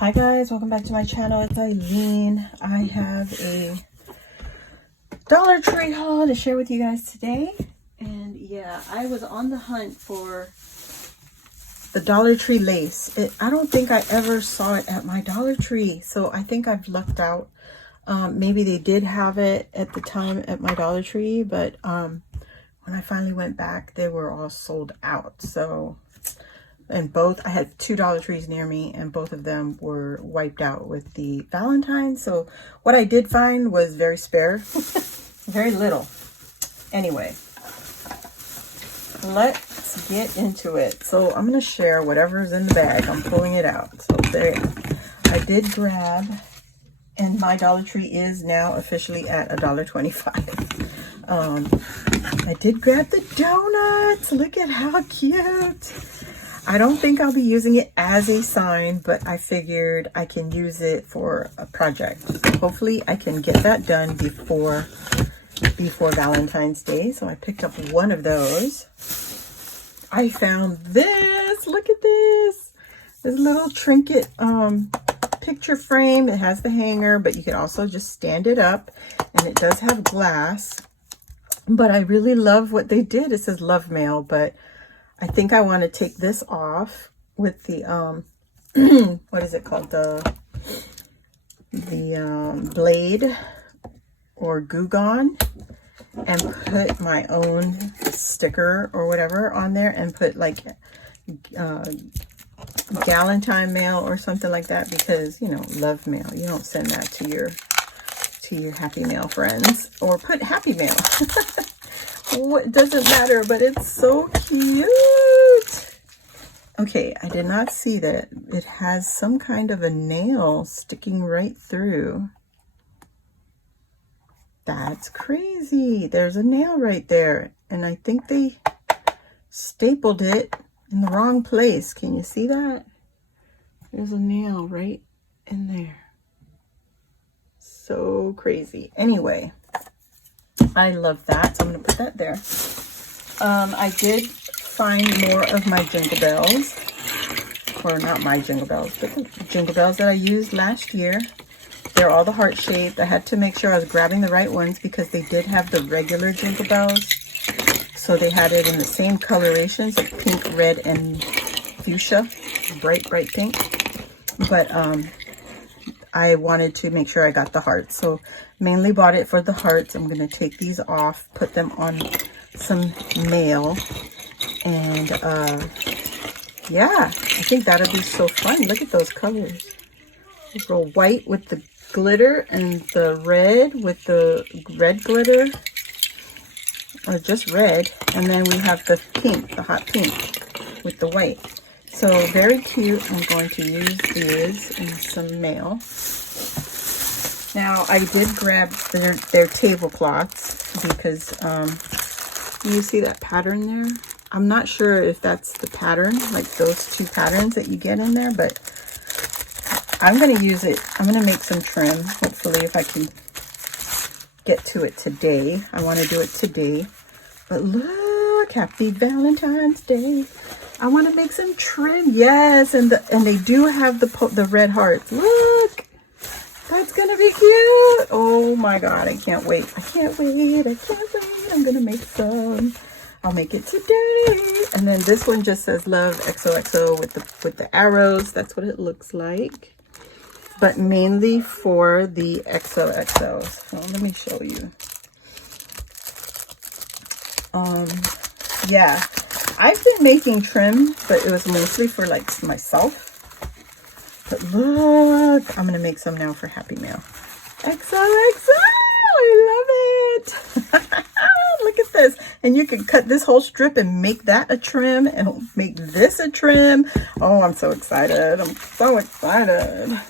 Hi guys, welcome back to my channel. It's Eileen. I have a Dollar Tree haul to share with you guys today. And yeah, I was on the hunt for the Dollar Tree lace. I don't think I ever saw it at my Dollar Tree, so I think I've lucked out. Maybe they did have it at the time at my Dollar Tree, but when I finally went back, they were all sold out. So, and both, I had two Dollar Trees near me, and both of them were wiped out with the Valentine's. So what I did find was very spare, very little. Anyway, let's get into it. So I'm going to share whatever's in the bag. I'm pulling it out. So there, I did grab, and my Dollar Tree is now officially at $1.25. I did grab the donuts. Look at how cute. I don't think I'll be using it as a sign, but I figured I can use it for a project. So hopefully I can get that done before Valentine's Day. So I picked up one of those. I found this. Look at this. This little trinket picture frame. It has the hanger, but you can also just stand it up, and it does have glass. But I really love what they did. It says Love Mail, but I think I want to take this off with the what is it called, the blade or glue gun, and put my own sticker or whatever on there, and put like Galentine mail or something like that, because you know, love mail, you don't send that to your happy mail friends, or put happy mail. It doesn't matter, but it's so cute. Okay, I did not see that it has some kind of a nail sticking right through. That's crazy. There's a nail right there, and I think they stapled it in the wrong place. Can you see that? There's a nail right in there. So crazy. Anyway, I love that, so I'm going to put that there. I did find more of my jingle bells, or not my jingle bells, but the jingle bells that I used last year. They're all the heart shaped. I had to make sure I was grabbing the right ones because they did have the regular jingle bells. So they had it in the same colorations of pink, red, and fuchsia, bright pink. But I wanted to make sure I got the hearts, so mainly bought it for the hearts. I'm going to take these off, put them on some mail, and yeah, I think that'll be so fun. Look at those colors. Little white with the glitter, and the red with the red glitter, or just red, and then we have the pink, the hot pink with the white. So very cute. I'm going to use these in some mail. Now I did grab their tablecloths because you see that pattern there? I'm not sure if that's the pattern, like those two patterns that you get in there, but I'm going to use it. I'm going to make some trim, hopefully, if I can get to it today. I want to do it today. But look, happy Valentine's Day. I want to make some trim. Yes, and they do have the red hearts. Look, that's gonna be cute. Oh my god, I can't wait. I can't wait. I'm gonna make some. I'll make it today. And then this one just says Love XOXO with the arrows. That's what it looks like. But mainly for the XOXOs. So let me show you. Yeah. I've been making trim, but it was mostly for like myself. But look, I'm going to make some now for Happy Mail. XOXO! I love it! Look at this. And you can cut this whole strip and make that a trim, and make this a trim. Oh, I'm so excited. I'm so excited.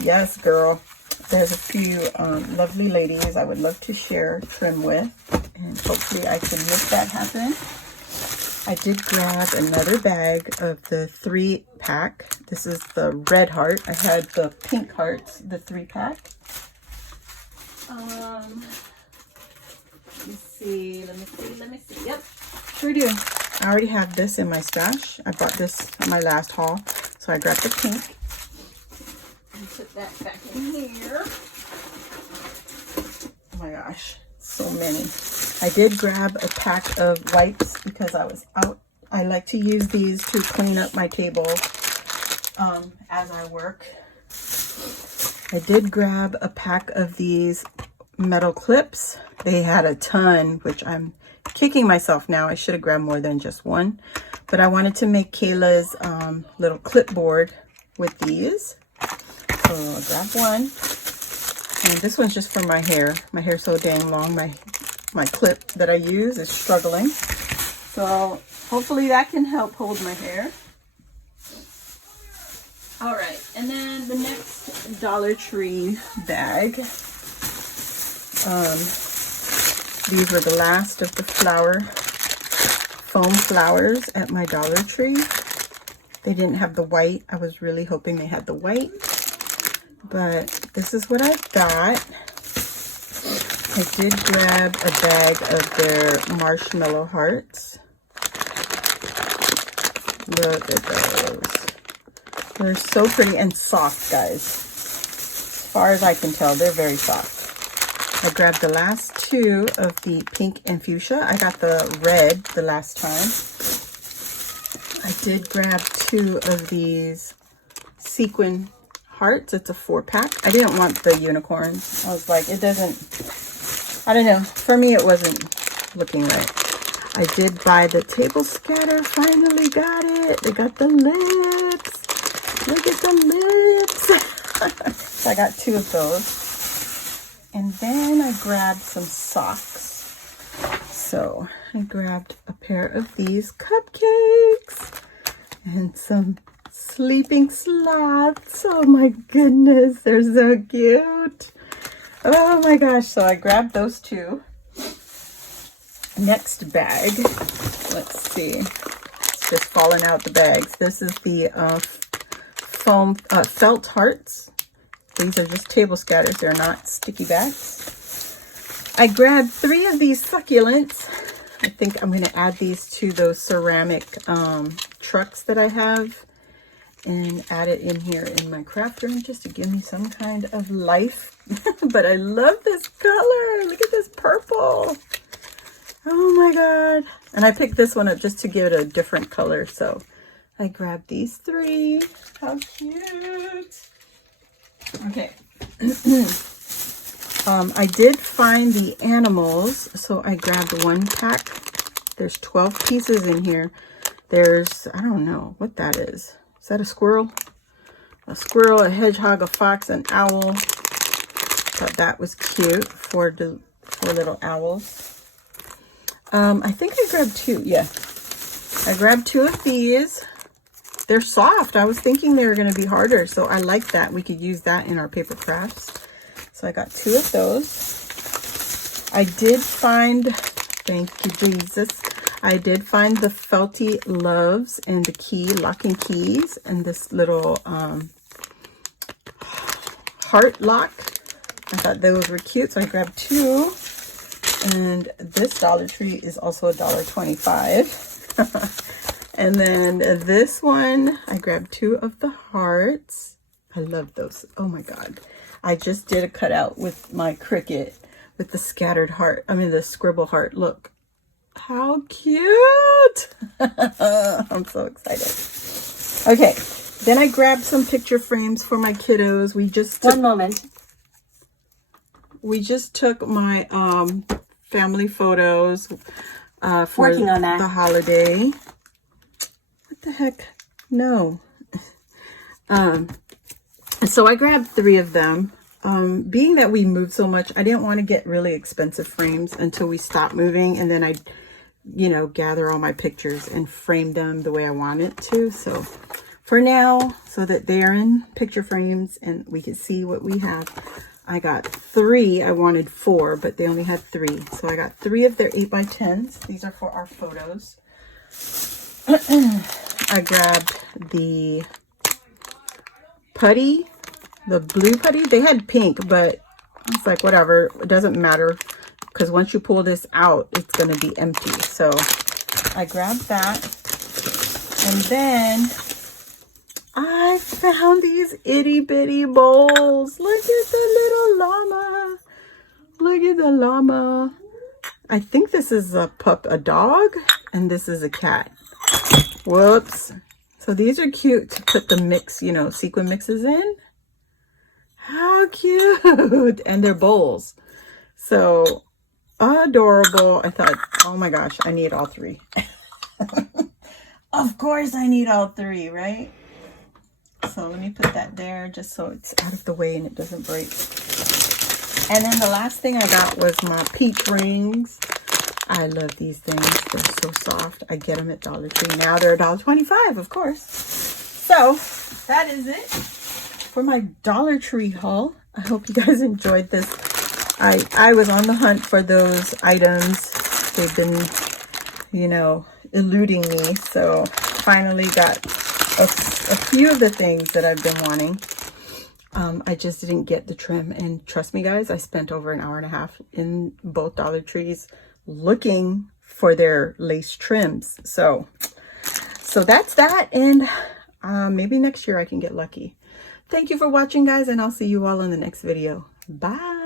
Yes, girl. There's a few lovely ladies I would love to share trim with, and hopefully I can make that happen. I did grab another bag of the 3-pack. This is the red heart. I had the pink hearts, the 3-pack. Let me see. Yep, sure do. I already have this in my stash. I bought this in my last haul, so I grabbed the pink. Put that back in here. Oh my gosh, so many. I did grab a pack of wipes because I was out. I like to use these to clean up my table as I work. I did grab a pack of these metal clips. They had a ton, which I'm kicking myself now. I should have grabbed more than just one. But I wanted to make Kayla's little clipboard with these. So I'll grab one. And this one's just for my hair. My hair's so dang long. My clip that I use is struggling. So hopefully that can help hold my hair. All right, and then the next Dollar Tree bag. These were the last of the foam flowers at my Dollar Tree. They didn't have the white. I was really hoping they had the white, but this is what I got. I did grab a bag of their Marshmallow Hearts. Look at those. They're so pretty and soft, guys. As far as I can tell, they're very soft. I grabbed the last two of the pink and fuchsia. I got the red the last time. I did grab two of these sequin hearts. It's a 4-pack. I didn't want the unicorn. I was like, it doesn't, I don't know. For me, it wasn't looking right. I did buy the table scatter. Finally got it. They got the lips. Look at the lips. So I got two of those. And then I grabbed some socks. So I grabbed a pair of these cupcakes and some sleeping sloths. Oh my goodness, they're so cute. Oh my gosh, so I grabbed those two. Next bag, let's see. It's just falling out the bags. This is the felt hearts. These are just table scatters. They're not sticky bags. I grabbed 3 of these succulents. I think I'm going to add these to those ceramic trucks that I have and add it in here in my craft room just to give me some kind of life. But I love this color. Look at this purple. Oh my God. And I picked this one up just to give it a different color. So I grabbed these 3. How cute. Okay. I did find the animals, so I grabbed 1 pack. There's 12 pieces in here. There's, I don't know what that is. Is that a squirrel? A squirrel, a hedgehog, a fox, an owl. Thought that was cute for the 4 little owls. I think I grabbed 2. Yeah. I grabbed 2 of these. They're soft. I was thinking they were going to be harder, so I like that. We could use that in our paper crafts. So I got 2 of those. I did find, thank you, Jesus. I did find the Felty Loves and the key, locking keys, and this little heart lock. I thought those were cute, so I grabbed 2. And this Dollar Tree is also $1.25. And then this one, I grabbed 2 of the hearts. I love those. Oh my God. I just did a cutout with my Cricut with the scattered heart. I mean, the scribble heart. Look. How cute. I'm so excited. Okay. Then I grabbed some picture frames for my kiddos. We just took, 1 moment. We just took my family photos for Working on that. the holiday. What the heck? No. So I grabbed 3 of them. Being that we moved so much, I didn't want to get really expensive frames until we stopped moving, and then I, you know, gather all my pictures and frame them the way I want it to. So for now, so that they are in picture frames and we can see what we have, I got 3. I wanted 4, but they only had 3. So I got 3 of their 8x10s. These are for our photos. I grabbed the putty, the blue putty. They had pink, but it's like, whatever. It doesn't matter because once you pull this out, it's going to be empty. So I grabbed that. And then I found these itty bitty bowls. Look at the little llama. Look at the llama. I think this is a dog, and this is a cat. Whoops. So these are cute to put the mix, you know, sequin mixes in. How cute. And they're bowls. So adorable. I thought, oh my gosh, I need all three. Of course I need all three, right? So let me put that there just so it's out of the way and it doesn't break. And then the last thing I got was my Peep Rings. I love these things. They're so soft. I get them at Dollar Tree. Now they're $1.25, of course. So that is it for my Dollar Tree haul. I hope you guys enjoyed this. I was on the hunt for those items. They've been, you know, eluding me. So finally got a few of the things that I've been wanting. I just didn't get the trim. And trust me, guys, I spent over an hour and a half in both Dollar Trees looking for their lace trims. So that's that. And maybe next year I can get lucky. Thank you for watching, guys, and I'll see you all in the next video. Bye.